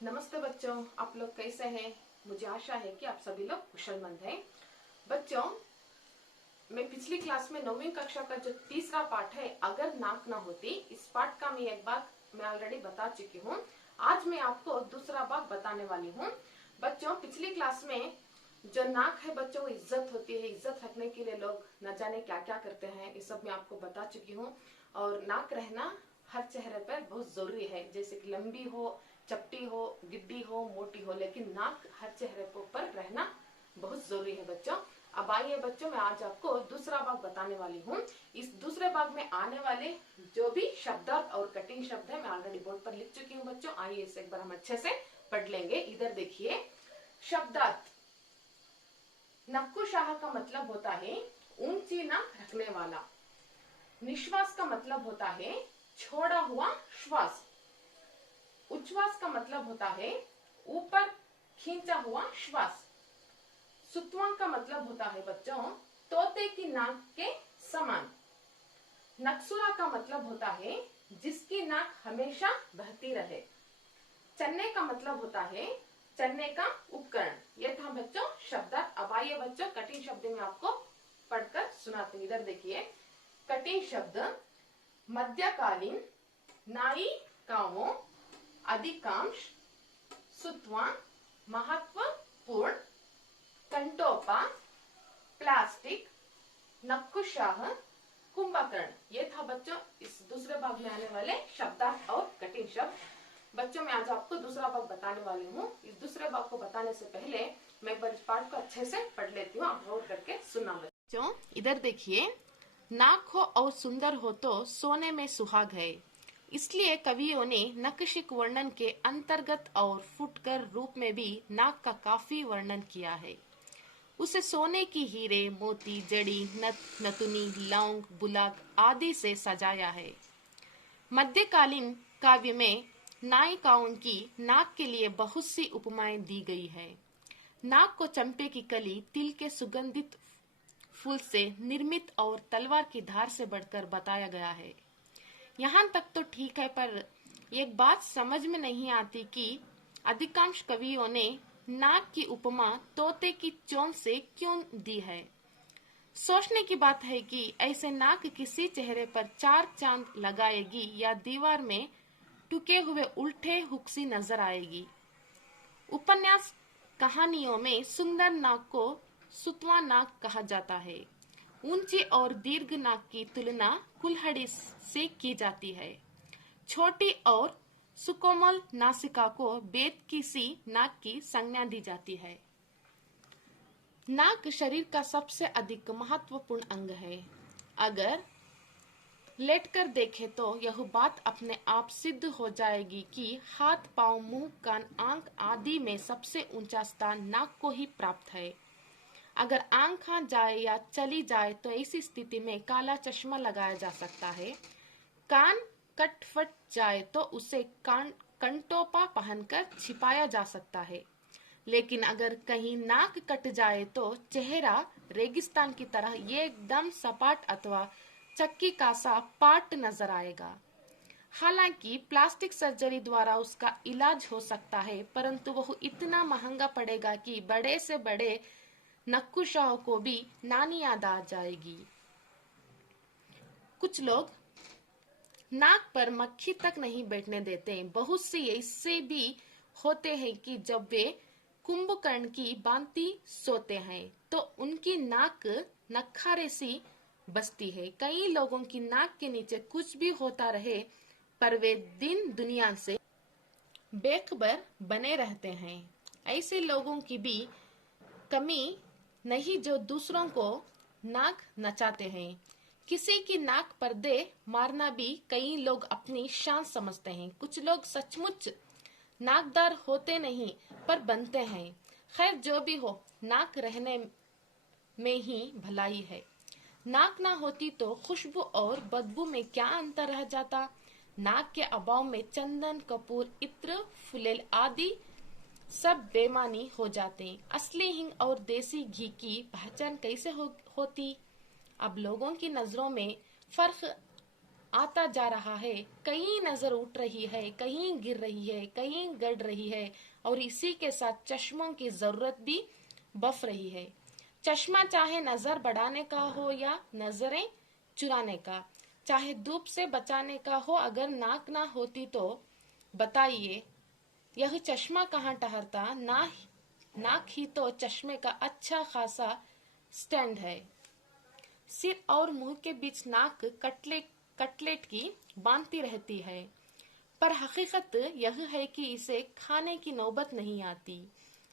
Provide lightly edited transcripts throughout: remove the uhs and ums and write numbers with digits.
नमस्ते बच्चों, आप लोग कैसे हैं? मुझे आशा है कि आप सभी लोग कुशलमंद हैं। बच्चों, मैं पिछली क्लास में 9वीं कक्षा का जो तीसरा पाठ है, अगर नाक ना होती, इस पाठ का मैं एक बात मैं ऑलरेडी बता चुकी हूँ। आज मैं आपको दूसरा भाग बताने वाली हूँ। बच्चों, पिछली क्लास में जो नाक है बच्चों, इज्जत होती है। इज्जत रखने के लिए लोग न जाने क्या क्या करते हैं, ये सब मैं आपको बता चुकी हूँ। और नाक रहना हर चेहरे पर बहुत जरूरी है, जैसे कि लंबी हो, चपटी हो, गिड्डी हो, मोटी हो, लेकिन नाक हर चेहरे पर रहना बहुत जरूरी है बच्चों। अब आइए बच्चों, मैं आज आपको दूसरा भाग बताने वाली हूँ। इस दूसरे भाग में आने वाले जो भी शब्द और कठिन शब्द है, मैं ऑलरेडी बोर्ड पर लिख चुकी हूँ बच्चों। आइए इसे एक बार हम अच्छे से पढ़ लेंगे। इधर देखिए, शब्दार्थ। नक्कुशाह का मतलब होता है ऊंची नाक रखने वाला। निश्वास का मतलब होता है छोड़ा हुआ श्वास। उच्छ्वास का मतलब होता है ऊपर खींचा हुआ श्वास। सुत्वांग का मतलब होता है बच्चों तोते की नाक के समान। नक्सुरा का मतलब होता है जिसकी नाक हमेशा बहती रहे। चन्ने का मतलब होता है चन्ने का उपकरण। ये था बच्चों शब्दार्थ। अब आइए बच्चों, कठिन शब्द में आपको पढ़कर सुनाते हैं। इधर देखिए, कठिन शब्द। मध्यकालीन, नायिकाओं, अधिकांश, सुत्वा, महत्वपूर्ण, कंटोपा, प्लास्टिक, नक्कुशाह, कुंभकर्ण। ये था बच्चों इस दूसरे भाग में आने वाले शब्दार्थ और कठिन शब्द। बच्चों, मैं आज आपको दूसरा भाग बताने वाली हूँ। इस दूसरे भाग को बताने से पहले मैं एक बार इस पाठ को अच्छे से पढ़ लेती हूँ, आप गौर करके सुनना बच्चों। इधर देखिए, नाक हो और सुंदर हो तो सोने में सुहाग है। इसलिए कवियों ने नक्शिक वर्णन के अंतर्गत और फुटकर रूप में भी नाक का काफी वर्णन किया है। उसे सोने की हीरे, मोती, जड़ी, नथ, नथुनी, लौंग, बुलाक आदि से सजाया है। मध्यकालीन काव्य में नायिकाओं की नाक के लिए बहुत सी उपमाएं दी गई है। नाक को चंपे की कली, तिल के सुगंधित फूल से निर्मित और तलवार की धार से बढ़कर बताया गया है। यहाँ तक तो ठीक है, पर एक बात समझ में नहीं आती कि अधिकांश कवियों ने नाक की उपमा तोते की चोंच से क्यों दी है। सोचने की बात है कि ऐसे नाक किसी चेहरे पर 4 चांद लगाएगी या दीवार में टुके हुए उल्टे हुक्सी नजर आएगी। उपन्यास कहानियों में सुंदर नाक को सुतवा नाक कहा जाता है। ऊंची और दीर्घ नाक की तुलना कुल्हड़ी से की जाती है। छोटी और सुकोमल नासिका को बेत की सी नाक की संज्ञा दी जाती है। नाक शरीर का सबसे अधिक महत्वपूर्ण अंग है। अगर लेटकर देखें तो यह बात अपने आप सिद्ध हो जाएगी कि हाथ, पांव, मुंह, कान, आंख आदि में सबसे ऊंचा स्थान नाक को ही प्राप्त है। अगर आंख आ जाए या चली जाए तो ऐसी स्थिति में काला चश्मा लगाया जा सकता है। कान कट फट जाए तो उसे कंटोपा पहनकर छिपाया जा सकता है। लेकिन अगर कहीं नाक कट जाए तो चेहरा रेगिस्तान की तरह ये एकदम सपाट अथवा चक्की का सा पाट नजर आएगा। हालांकि प्लास्टिक सर्जरी द्वारा उसका इलाज हो सकता है, परंतु वह इतना महंगा पड़ेगा कि बड़े से बड़े नक्कुशाह को भी नानी याद आ जाएगी। कुछ लोग नाक पर मक्खी तक नहीं बैठने देते। बहुत से ऐसे भी होते हैं कि जब वे कुंभकर्ण की भांति सोते हैं तो उनकी नाक नखारे सी बसती है। कई लोगों की नाक के नीचे कुछ भी होता रहे पर वे दिन दुनिया से बेखबर बने रहते हैं। ऐसे लोगों की भी कमी नहीं जो दूसरों को नाक नचाते हैं। किसी की नाक पर दे मारना भी कई लोग अपनी शान समझते हैं। कुछ लोग सचमुच नाकदार होते नहीं पर बनते हैं। खैर, जो भी हो, नाक रहने में ही भलाई है। नाक ना होती तो खुशबू और बदबू में क्या अंतर रह जाता। नाक के अभाव में चंदन, कपूर, इत्र, फुलेल आदि सब बेमानी हो जाते। असली हिंग और देसी घी की पहचान कैसे होती। अब लोगों की नजरों में फर्क आता जा रहा है, कहीं नजर उठ रही है, कहीं गिर रही है, कहीं गड़ रही है, और इसी के साथ चश्मों की जरूरत भी बफ रही है। चश्मा चाहे नजर बढ़ाने का हो या नजरें चुराने का, चाहे धूप से बचाने का हो, अगर नाक ना होती तो बताइए यह चश्मा कहाँ ठहरता। नाक ही तो चश्मे का अच्छा खासा स्टैंड है। सिर और मुंह के बीच नाक कटलेट की बांधती रहती है, पर हकीकत यह है कि इसे खाने की नौबत नहीं आती।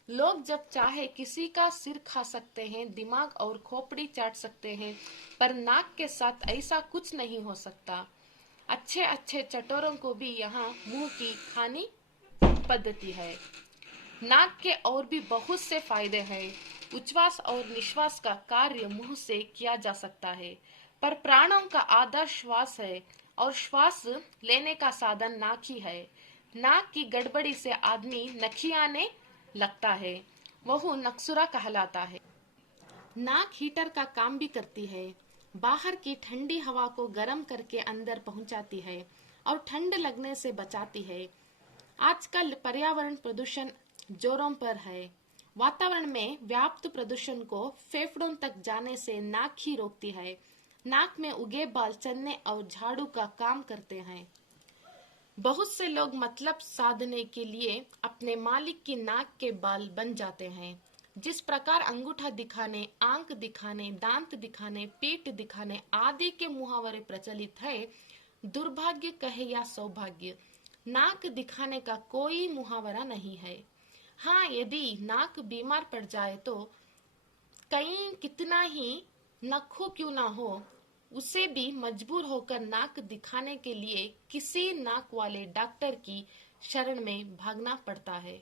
लोग जब चाहे किसी का सिर खा सकते हैं, दिमाग और खोपड़ी चाट सकते हैं, पर नाक के साथ ऐसा कुछ नहीं हो सकता। अच्छे अच्छे चटोरों को भी यहाँ मुंह की खानी पद्धति है। नाक के और भी बहुत से फायदे हैं। उच्छ्वास और निश्वास का कार्य मुंह से किया जा सकता है, पर प्राणों का आधार श्वास है और श्वास लेने का साधन नाक ही है। नाक की गड़बड़ी से आदमी नखियाने लगता है, वह नक्सुरा कहलाता है। नाक हीटर का काम भी करती है, बाहर की ठंडी हवा को गर्म करके अंदर पहुंचाती है और ठंड लगने से बचाती है। आजकल पर्यावरण प्रदूषण जोरों पर है। वातावरण में व्याप्त प्रदूषण को फेफड़ों तक जाने से नाक ही रोकती है। नाक में उगे बाल चलने और झाड़ू का काम करते हैं। बहुत से लोग मतलब साधने के लिए अपने मालिक की नाक के बाल बन जाते हैं। जिस प्रकार अंगूठा दिखाने, आंख दिखाने, दांत दिखाने, पीठ दिखाने आदि के मुहावरे प्रचलित है, दुर्भाग्य कहे या सौभाग्य, नाक दिखाने का कोई मुहावरा नहीं है। हाँ, यदि नाक बीमार पड़ जाए तो कहीं कितना ही नखो क्यों ना हो, उसे भी मजबूर होकर नाक दिखाने के लिए किसी नाक वाले डॉक्टर की शरण में भागना पड़ता है।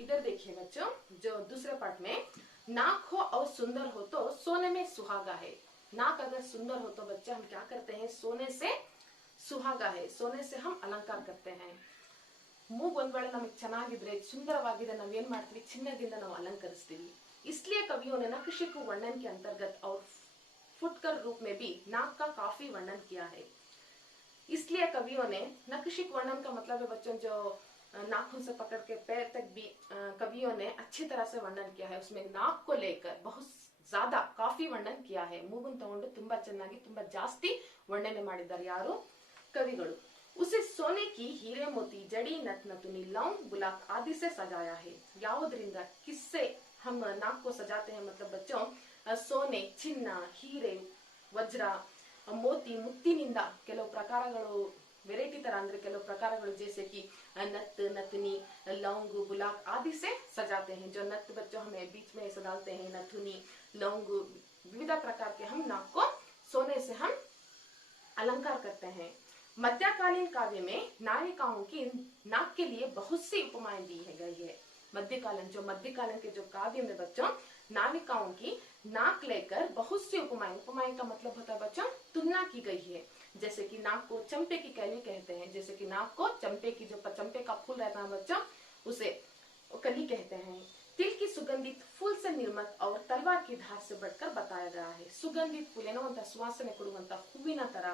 इधर देखिए बच्चों, जो दूसरे पार्ट में, नाक हो और सुंदर हो तो सोने में सुहागा है। नाक अगर सुंदर हो तो बच्चे हम क्या करते हैं, सोने से सुहागा है, सोने से हम अलंकार करते हैं। ಮೂಗು ಒಂದ್ ವೇಳೆ ನಮಗೆ ಚೆನ್ನಾಗಿದ್ರೆ, ಸುಂದರವಾಗಿದೆ, ನಾವೇನ್ ಮಾಡ್ತೀವಿ, ಚಿನ್ನದಿಂದ ನಾವು ಅಲಂಕರಿಸ್ತೀವಿ। इसलिए कवियों ने नक्श को वर्णन के अंतर्गत और फुटकर रूप में भी नाक का काफी वर्णन किया है। इसलिए कवियों ने नक्शिक वर्णन का मतलब है बच्चों, जो नाखून से पकड़ के पैर तक भी कवियों ने अच्छी तरह से वर्णन किया है। उसमें नाक को लेकर बहुत ज्यादा काफी वर्णन किया है। ಮೂಗುನ್ ತಗೊಂಡು ತುಂಬಾ ಚೆನ್ನಾಗಿ, ತುಂಬಾ ಜಾಸ್ತಿ ವರ್ಣನೆ ಮಾಡಿದ್ದಾರೆ ಯಾರು, कविಗಳು। उसे सोने की हीरे मोती जड़ी नत नतुनी लौंग गुलाब आदि से सजाया है। ಯಾವುದರಿಂದ, किससे हम नाक को सजाते हैं, मतलब बच्चों सोने, ಚಿನ್ನ, ಹೀರೆ, ವಜ್ರ, ಮೋತಿ, ಮುತ್ತಿನಿಂದ ಕೆಲವು ಪ್ರಕಾರಗಳು, ವೆರೈಟಿ ತರ ಅಂದ್ರೆ ಕೆಲವು ಪ್ರಕಾರಗಳು, जैसे कि नत, नतनी, लौंग, गुलाब आदि से सजाते हैं। जो नत बच्चों हमें बीच में ऐसे डालते हैं, नथुनी, लौंग, विविध प्रकार के हम नाक को सोने से हम अलंकार करते हैं। मध्यकालीन काव्य में नाविकाओं की नाक के लिए बहुत सी उपमाएं दी गई है। मध्यकालीन के जो काव्य में बच्चों नाविकाओं की नाक लेकर बहुत सी उपमाएं का मतलब होता है बच्चों तुलना की गई है। जैसे कि नाक को चंपे की कली कहते हैं, जैसे कि नाक को चंपे की, जो चंपे का फूल रहता है बच्चों, उसे कली कहते हैं। तिल की सुगंधित फूल से निर्मित और तलवार की धार से बढ़कर बताया गया है। सुगंधित फूल ಏನೋ ಅಂತ ಸುವಾಸನೆ ಕೊಡುವಂತ ಹೂವಿನ ತರ,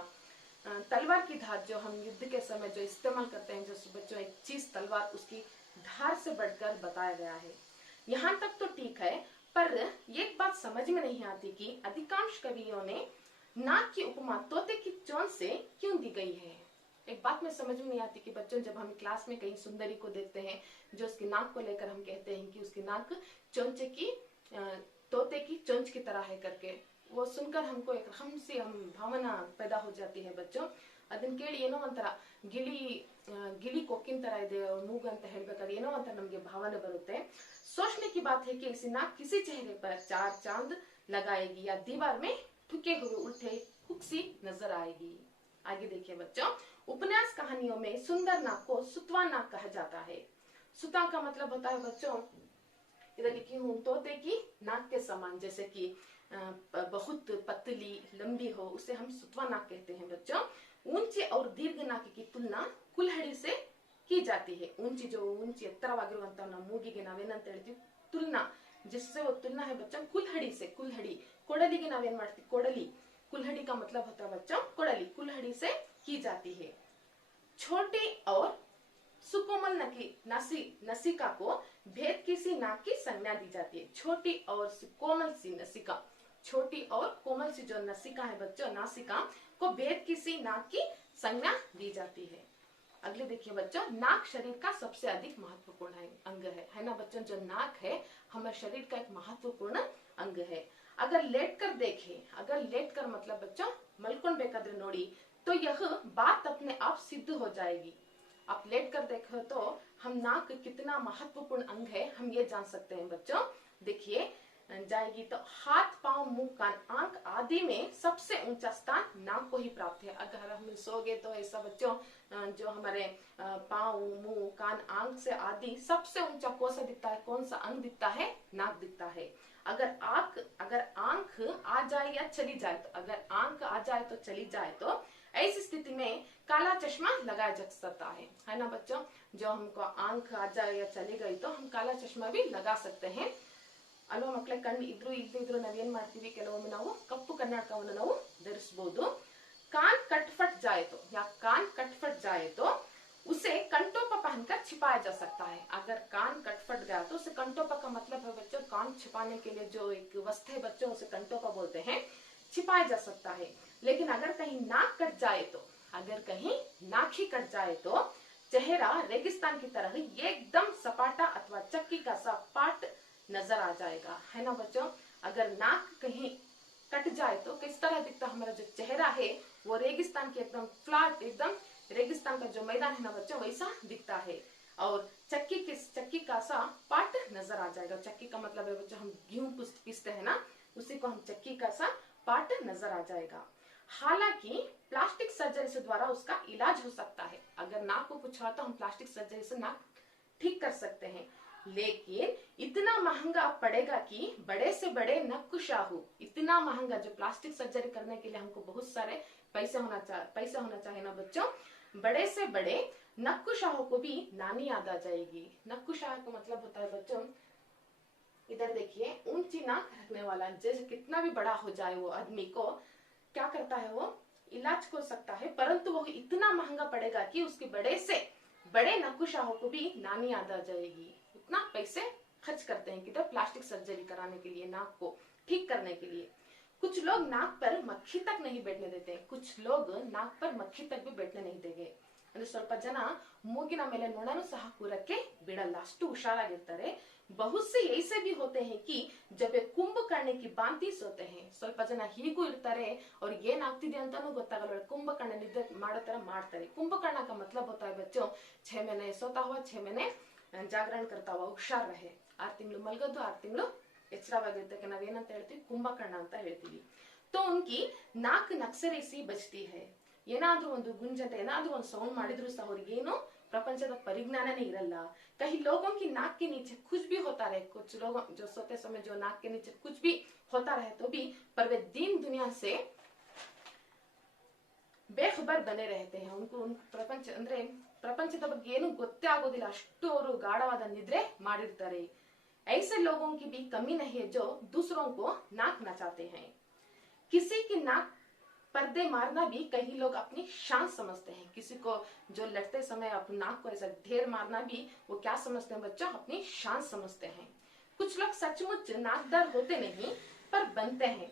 तलवार की धार जो हम युद्ध के समय जो इस्तेमाल करते हैं, जो बच्चों एक चीज तलवार, उसकी धार से बढ़कर बताया गया है। यहाँ तक तो ठीक है, पर एक बात समझ में नहीं आती कि अधिकांश कवियों ने नाक की उपमा तोते की चोंच से क्यों दी गई है। एक बात में समझ में नहीं आती कि बच्चों जब हम क्लास में कहीं सुंदरी को देखते हैं, जो उसकी नाक को लेकर हम कहते हैं कि उसकी नाक चोंचे की, तोते की चोंच की तरह है करके, वो सुनकर हमको एक हमसे हम भावना पैदा हो जाती है बच्चों। ಅದನ್ನ ಕೇಳಿ ಏನೋ ಒಂಥರ ಗಿಳಿ ಕೊಕ್ಕಿನ ತರ ಇದೆ ಮೂಗು ಅಂತ ಹೇಳ್ಬೇಕಾದ್ರೆ ಏನೋ ಒಂಥರ ನಮ್ಗೆ ಭಾವನೆ ಬರುತ್ತೆ। सोचने की बात है कि इसी नाक किसी चेहरे पर चार चांद लगाएगी या दीवार में ठुके हुए उल्टे हुक सी नजर आएगी। आगे देखिए बच्चों, उपन्यास कहानियों में सुंदर नाक को सुतवा नाक कहा जाता है। सुता का मतलब होता है बच्चों, इधर लिखी हूं, तोते की नाक के समान, जैसे कि बहुत पतली लंबी हो, उसे हम सुतवा नाक कहते हैं बच्चों। ऊंची और दीर्घ नाक की तुलना कुल्हड़ी से की जाती है। ऊंची जो ऊंची ಎತ್ತರವಾಗಿರುವಂತ ನಾವು ಮೂಗಿಗೆ ನಾವೇನಂತ ಹೇಳ್ತೀವಿ, तुलना, जिससे वो तुलना है बच्चों कुल्हड़ी से। कुल्हड़ी, कोडली के नावेन ಮಾಡ್ತೀವಿ, कोडली, कुल्हड़ी का मतलब होता है बच्चों कोडली, कुल्हड़ी से की जाती है। छोटी और सुकोमल नसिका को भेद की सी नाक की संज्ञा दी जाती है। छोटी और कोमल सी नसिका, छोटी और कोमल सी जो नसिका है बच्चों, नासिका को भेद की सी नाक की संज्ञा दी जाती है। अगले देखिए बच्चों, नाक शरीर का सबसे अधिक महत्वपूर्ण अंग है ना बच्चों। जो नाक है हमारे शरीर का एक महत्वपूर्ण अंग है। अगर लेट कर देखें, अगर लेट कर मतलब बच्चों मलकुन बेकाದ್ರೆ नोड़ी, तो यह बात अपने आप सिद्ध हो जाएगी। आप लेट कर देखो तो हम नाक कितना महत्वपूर्ण अंग है हम ये जान सकते हैं बच्चों। देखिए जाएगी तो हाथ, पांव, मुंह, कान, आंख आदि में सबसे ऊंचा स्थान नाक को ही प्राप्त है। अगर हम सोगे तो ऐसा बच्चों जो हमारे पांव, मुंह, कान, आंख से आदि सबसे ऊंचा कौन सा दिखता है, कौन सा अंग दिखता है, नाक दिखता है। अगर आंख आ जाए या चली जाए तो, अगर आंख आ जाए तो चली जाए तो ऐसी स्थिति में काला चश्मा लगाया जा सकता है ना बच्चों। जो हमको आंख आ जाए या चली गई तो हम काला चश्मा भी लगा सकते हैं ಅಲ್ವಾ ಮಕ್ಕಳೇ। ಕಣ್ಣು ಇದ್ರು ಇಲ್ಲದೆ ಇದ್ರು ನಾವೇನ್ ಮಾಡ್ತೀವಿ, ಕೆಲವೊಮ್ಮೆ ನಾವು ಕಪ್ಪು ಕನ್ನಡಕವನ್ನು ನಾವು ಧರಿಸಬಹುದು। कान कट फट जाए तो, या कान कट फट जाए तो उसे कंटोपा पहनकर छिपाया जा सकता है। अगर कान कट फट गया तो उसे कंटोपा का मतलब है बच्चों कान छिपाने के लिए जो एक वस्त्र है बच्चों उसे कंटोपा बोलते हैं, छिपाया जा सकता है। लेकिन अगर कहीं नाक कट जाए तो, अगर कहीं नाक ही कट जाए तो चेहरा रेगिस्तान की तरह एकदम सपाटा अथवा चक्की का सपाट नजर आ जाएगा, है ना बच्चों। अगर नाक कहीं कट जाए तो किस तरह दिखता हमारा जो चेहरा है वो रेगिस्तान के एकदम फ्लैट, एकदम रेगिस्तान का जो मैदान है ना बच्चों वैसा दिखता है। और चक्की का सा पाट नजर आ जाएगा। चक्की का मतलब है बच्चों हम गेहूं पीसते हैं ना, उसी को हम चक्की का सा पाट नजर आ जाएगा। हालांकि प्लास्टिक सर्जरी से द्वारा उसका इलाज हो सकता है। अगर नाक को कुछ हुआ तो हम प्लास्टिक सर्जरी से नाक ठीक कर सकते हैं, लेकिन इतना महंगा पड़ेगा कि बड़े से बड़े नक्कुशाहू, इतना महंगा जो प्लास्टिक सर्जरी करने के लिए हमको बहुत सारे पैसे होना चाहिए ना बच्चों। बड़े से बड़े नक्कुशाह को भी नानी याद आ जाएगी। नक्कुशाह का मतलब होता है बच्चों, इधर देखिए ऊंची नाक रखने वाला, जैसे कितना भी बड़ा हो जाए वो आदमी को क्या करता है वो इलाज कर सकता है, परंतु वो इतना महंगा पड़ेगा कि उसके बड़े से बड़े नक्कुशाहों को भी नानी याद आ जाएगी। उतना पैसे खर्च करते हैं किधर, प्लास्टिक सर्जरी कराने के लिए, नाक को ठीक करने के लिए। कुछ लोग नाक पर मक्खी तक नहीं बैठने देते, कुछ लोग नाक पर मक्खी तक भी बैठने नहीं देंगे। ಅಂದ್ರೆ ಸ್ವಲ್ಪ ಜನ ಮೂಗಿನ ಮೇಲೆ ನೊಣನು ಸಹ ಕೂರಕ್ಕೆ ಬಿಡಲ್ಲ, ಅಷ್ಟು ಹುಷಾರಾಗಿರ್ತಾರೆ। बहुत से ऐसे भी होते हैं कि जब वे कुंभ करने की बांति सोते हैं, ಸ್ವಲ್ಪ ಜನ ಹೀಗೂ ಇರ್ತಾರೆ ಅವ್ರಿಗೆ ಏನಾಗ್ತಿದೆ ಅಂತಾನೂ ಗೊತ್ತಾಗಲ್ಲ, ಕುಂಭಕರ್ಣ ನಿದ್ದೆ ಮಾಡೋ ತರ ಮಾಡ್ತಾರೆ। कुंभकर्ण का मतलब होता है बच्चों 6 महीने सोता हुआ 6 महीने ಜಾಗರಣ करता हुआ, ಹುಷಾರ್ रहे। 6 ತಿಂಗಳು ಮಲಗೋದು 6 ತಿಂಗಳು ಎಚ್ಚರವಾಗಿರ್ತಕ್ಕೆ ನಾವೇನಂತ ಹೇಳ್ತೀವಿ, ಕುಂಭಕರ್ಣ ಅಂತ ಹೇಳ್ತೀವಿ। तो उनकी नाक नक्सरे सी बचती है। ಏನಾದ್ರೂ ಒಂದು ಗುಂಜಂತ ಏನಾದ್ರೂ ಒಂದು ಸೌಂಡ್ ಮಾಡಿದ್ರು ಸಹ ಅವ್ರಿಗೇನು प्रपंचದ ಪರಿಜ್ಞಾನನೇ ಇರಲ್ಲ। कई लोगों की नाक के नीचे कुछ भी होता रहे, कुछ लोग जो सोते समय जो नाक के नीचे कुछ भी होता रहे तो भी पर वे दीन दुनिया से ಬೇಖಬರ್ ಬನೆ रहते हैं। उनको ಪ್ರಪಂಚ ಅಂದ್ರೆ ಪ್ರಪಂಚದ ಬಗ್ಗೆ ಏನು ಗೊತ್ತೇ ಆಗೋದಿಲ್ಲ, ಅಷ್ಟು ಅವರು ಗಾಢವಾದ ನಿದ್ರೆ ಮಾಡಿರ್ತಾರೆ। ऐसे लोगों की भी कमी नहीं है जो दूसरों को नाक नचाते हैं। किसी की नाक पर्दे मारना भी कई लोग अपनी शान समझते हैं। किसी को जो लड़ते समय अपनी नाक को ऐसा ढेर मारना भी वो क्या समझते हैं बच्चों, अपनी शान समझते हैं। कुछ लोग सचमुच नाकदार होते नहीं पर बनते हैं।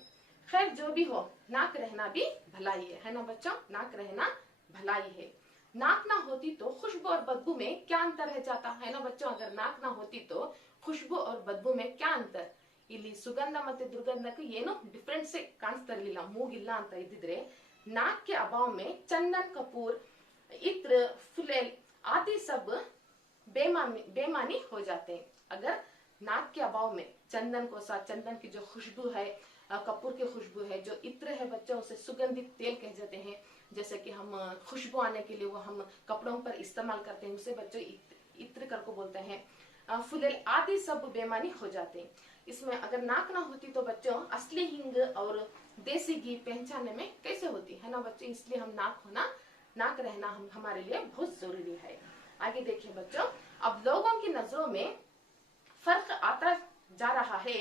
खैर जो भी हो, नाक रहना भी भलाई है ना बच्चों, नाक रहना भलाई है। नाक ना होती तो खुशबू और बदबू में क्या अंतर रह जाता है ना बच्चों। अगर नाक ना होती तो खुशबू और बदबू में क्या अंतर, ಇಲ್ಲಿ ಸುಗಂಧ ಮತ್ತೆ ದುರ್ಗಂಧಕ್ಕೆ ಏನು ಡಿಫರೆನ್ಸ್ ಕಾಣಿಸ್ತಾ ಇರಲಿಲ್ಲ, ಮೂಗಿಲ್ಲ ಅಂತ ಇದ್ದಿದ್ರೆ नाक के अभाव में चंदन, कपूर, इत्र, फुलेल आदि सब बेमानी हो जाते हैं। अगर नाक के अभाव में चंदन को साथ, चंदन की जो खुशबू है, कपूर की खुशबू है, जो इत्र है बच्चों उसे सुगंधित तेल कह जाते हैं, जैसे कि हम खुशबू आने के लिए वो हम कपड़ों पर इस्तेमाल करते हैं, उसे बच्चों इत्र कर को बोलते हैं। फुलेल आदि सब बेमानी हो जाते हैं। इसमें अगर नाक ना होती तो बच्चों असली हिंग और देसी घी पहचानने में कैसे होती है ना बच्चों। इसलिए हम नाक रहना हमारे लिए बहुत जरूरी है। आगे देखिए बच्चों, अब लोगों की नजरों में फर्क आता जा रहा है।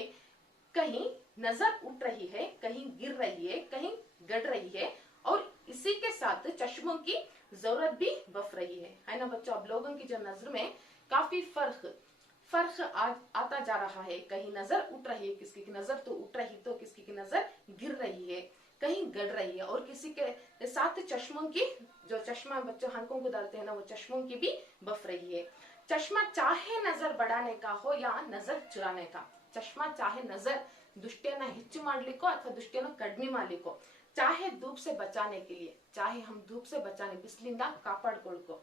कहीं नजर उठ रही है, कहीं गिर रही है, कहीं गड़ रही है, और इसी के साथ चश्मों की जरूरत भी बढ़ रही है ना बच्चों। अब लोगों की जो नजर में काफी फर्क आता जा रहा है। कहीं नजर उठ रही है, किसी की नजर तो उठ रही तो किसी की नजर गिर रही है, कहीं गड़ रही है, और किसी के साथ चश्मों की जो चश्मा बच्चों आंखों को डालते हैं ना, वो चश्मों की भी बढ़ रही है। चश्मा चाहे नजर बढ़ाने का हो या नजर चुराने का, चश्मा चाहे नजर ದುಷ್ಟಿಯನ್ನ ಹೆಚ್ಚು ಮಾಡ್ಲಿಕ್ಕೋ ಅಥವಾ ದುಷ್ಟಿಯನ್ನು ಕಡಿಮೆ ಮಾಡ್ಲಿಕ್ಕೋ, चाहे धूप से बचाने के लिए, चाहे हम धूप से बचाने बिस्लिंदा कापाड्को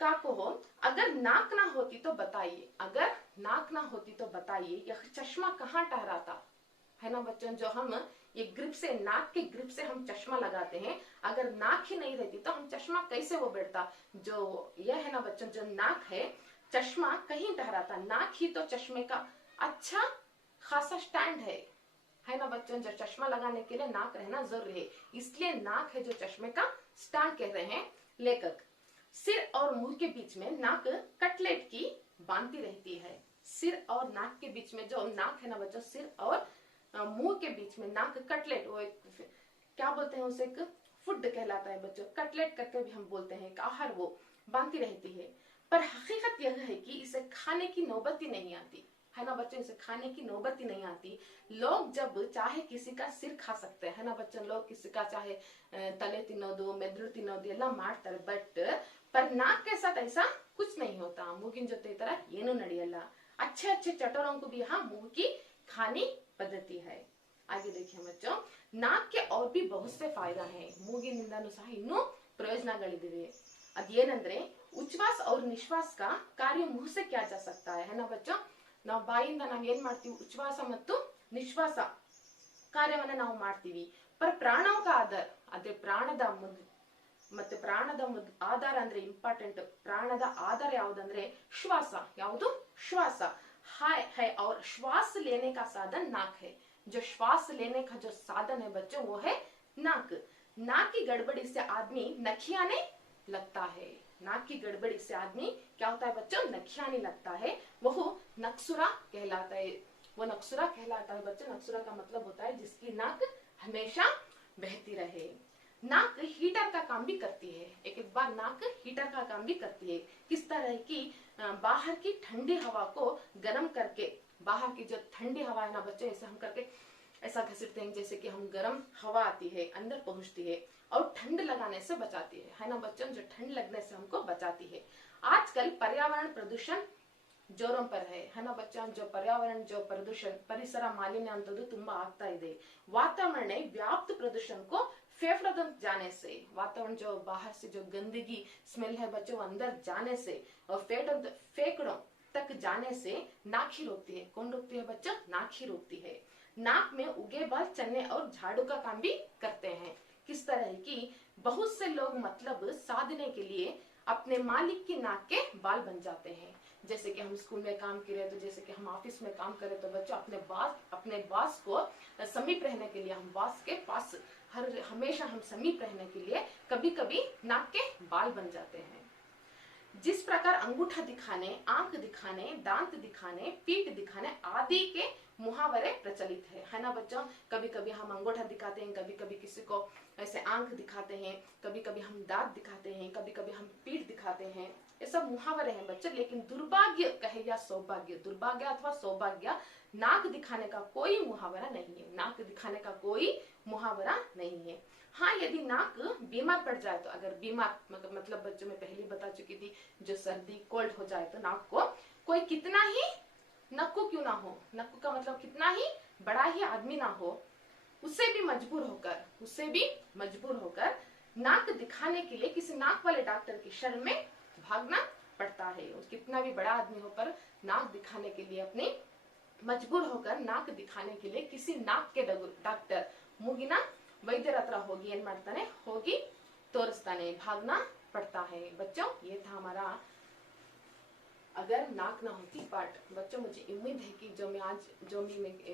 काको हो, अगर नाक ना होती तो बताइए, अगर नाक ना होती तो बताइए यह चश्मा कहाँ ठहराता है ना बच्चों। जो हम ये ग्रिप से, नाक के ग्रिप से हम चश्मा लगाते हैं, अगर नाक ही नहीं रहती तो हम चश्मा कैसे वो बैठता। जो यह है ना बच्चों, जो नाक है, चश्मा कहीं ठहराता, नाक ही तो चश्मे का अच्छा खासा स्टैंड है ना बच्चों। जो चश्मा लगाने के लिए नाक रहना जरूरी है, इसलिए नाक है जो चश्मे का स्टैंड कह रहे हैं लेखक। सिर और मुंह के बीच में नाक कटलेट की बांधती रहती है। सिर और नाक के बीच में जो नाक है ना बच्चों, सिर और मुंह के बीच में नाक कटलेट, वो एक क्या बोलते हैं उसे, एक फूड कहलाता है बच्चों, कटलेट करके भी हम बोलते हैं, एक आहार, वो बांधती रहती है। पर हकीकत यह है कि इसे खाने की नौबत ही नहीं आती है ना बच्चों, इसे खाने की नौबत ही नहीं आती। लोग जब चाहे किसी का सिर खा सकते हैं ना बच्चों, लोग किसी का चाहे तले ತಿನ್ನೋದು, ಮೆದುಳು ತಿನ್ನೋದು ಎಲ್ಲ ಮಾಡ್ತಾರೆ, ಬಟ್ पर नाक के साथ ऐसा कुछ नहीं होता। ಮೂಗಿನ ಜೊತೆ ಈ ತರ ಏನು ನಡೆಯಲ್ಲ। अच्छे अच्छे चटोरों को भी यहाँ मुंह की खानी पद्धति है। आगे देखिए बच्चों, नाक के और भी बहुत से फायदा है, ಮೂಗಿನಿಂದನೂ ಸಹ ಇನ್ನೂ ಪ್ರಯೋಜನಗಳಿವೆ। ಅದೇನೆಂದ್ರೆ उच्छ्वास और निश्वास का कार्य मुंह से किया जा सकता है ना बच्चों। ನಾವು ಬಾಯಿಂದ ನಾವು ಏನ್ ಮಾಡ್ತೀವಿ, ಉಚ್ಛ್ವಾಸ ಮತ್ತು ನಿಶ್ವಾಸ ಕಾರ್ಯವನ್ನ ನಾವು ಮಾಡ್ತೀವಿ। पर प्राणों का आधार, ಅದೇ ಪ್ರಾಣದ ಮತ್ತೆ ಪ್ರಾಣದ ಆಧಾರ ಅಂದ್ರೆ ಇಂಪಾರ್ಟೆಂಟ್, ಪ್ರಾಣದ ಆಧಾರ ಯಾವುದಂದ್ರೆ ಶ್ವಾಸ, ಯಾವುದು ಶ್ವಾಸ है, और श्वास लेने का साधन नाक है। जो श्वास लेने का जो साधन है बच्चों, वो है नाक। नाक की गड़बड़ी से आदमी नखियाने लगता है। नाक की गड़बड़ी से आदमी क्या होता है बच्चों, नखियाने लगता है, वो नक्सुरा कहलाता है। वो नक्सुरा कहलाता है बच्चों। नक्सुरा का मतलब होता है जिसकी नाक हमेशा बहती रहे। नाक हीटर का काम भी करती है, एक एक बार नाक हीटर का काम भी करती है। किस तरह की, बाहर की ठंडी हवा को गर्म करके, बाहर की जो ठंडी हवा है ना बच्चों, ऐसे हम करके ऐसा घसीटते हैं जैसे कि हम गर्म हवा आती है अंदर पहुंचती है और ठंड लगाने से बचाती है ना बच्चों, जो ठंड लगने से हमको बचाती है। आजकल पर्यावरण प्रदूषण जोरों पर है ना बच्चों। जो पर्यावरण, जो प्रदूषण, ಪರಿಸರ ಮಾಲಿನ್ಯ ಅಂತದ್ದು ತುಂಬಾ ಆಗ್ತಾ ಇದೆ। वातावरण में व्याप्त प्रदूषण को फेफड़ों तक जाने से, वातावरण जो बाहर से जो गंदगी स्मेल है बच्चों, अंदर जाने से और फेफड़ों तक जाने से नाक ही रोकती है। कौन रोकती है बच्चों, नाक ही रोकती है। नाक में उगे बाल चने और झाड़ू का काम भी करते हैं। किस तरह की, बहुत से लोग मतलब साधने के लिए अपने मालिक की नाक के बाल बन जाते हैं। जैसे कि हम स्कूल में काम करे तो, जैसे कि हम ऑफिस में काम करें तो बच्चों अपने बॉस को समीप रहने के लिए, हम बॉस के पास हमेशा हम समीप रहने के लिए कभी कभी नाक के बाल बन जाते हैं। जिस प्रकार अंगूठा दिखाने, आंख दिखाने, दांत दिखाने, पीठ दिखाने आदि के मुहावरे प्रचलित है ना बच्चों। कभी कभी हम अंगूठा दिखाते हैं, कभी कभी किसी को ऐसे आंख दिखाते हैं, कभी कभी हम दांत दिखाते हैं, कभी कभी हम पीठ दिखाते हैं, ये सब मुहावरे हैं बच्चों। लेकिन दुर्भाग्य कहे या सौभाग्य, दुर्भाग्य अथवा सौभाग्य, नाक दिखाने का कोई मुहावरा नहीं है। नाक दिखाने का कोई मुहावरा नहीं है। हाँ, यदि नाक बीमार पड़ जाए तो, अगर बीमार मतलब बच्चों में पहले बता चुकी थी, जो सर्दी कोल्ड हो जाए तो नाक को कोई कितना ही नक्कू क्यों ना हो, नक्कू का मतलब कितना ही बड़ा ही आदमी ना हो, उससे भी मजबूर होकर नाक दिखाने के लिए किसी नाक वाले डॉक्टर की शरण में भागना पड़ता है। कितना भी बड़ा आदमी हो पर नाक दिखाने के लिए अपने मजबूर होकर नाक दिखाने के लिए किसी नाक के डॉक्टर, ಮೂಗಿನ ವೈದ್ಯರ ಹತ್ರ ಹೋಗಿ ಏನ್ ಮಾಡ್ತಾನೆ, ಹೋಗಿ ತೋರಿಸ್ತಾನೆ, भागना पड़ता है। बच्चों ये था हमारा अगर नाक ना होती पार्ट। बच्चों मुझे उम्मीद है कि जो मैं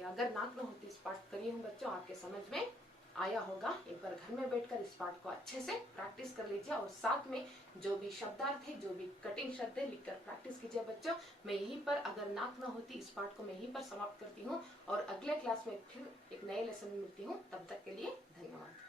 अगर नाक ना होती इस पार्ट करी हूँ बच्चों, आपके समझ में आया होगा। एक बार घर में बैठकर इस पार्ट को अच्छे से प्रैक्टिस कर लीजिए और साथ में जो भी शब्दार्थ है, जो भी कटिंग शब्द है, लिखकर प्रैक्टिस कीजिए बच्चों। मैं यहीं पर अगर नाक ना होती इस पार्ट को मैं यहीं पर समाप्त करती हूँ और अगले क्लास में फिर एक नए लेसन में मिलती हूँ। तब तक के लिए धन्यवाद।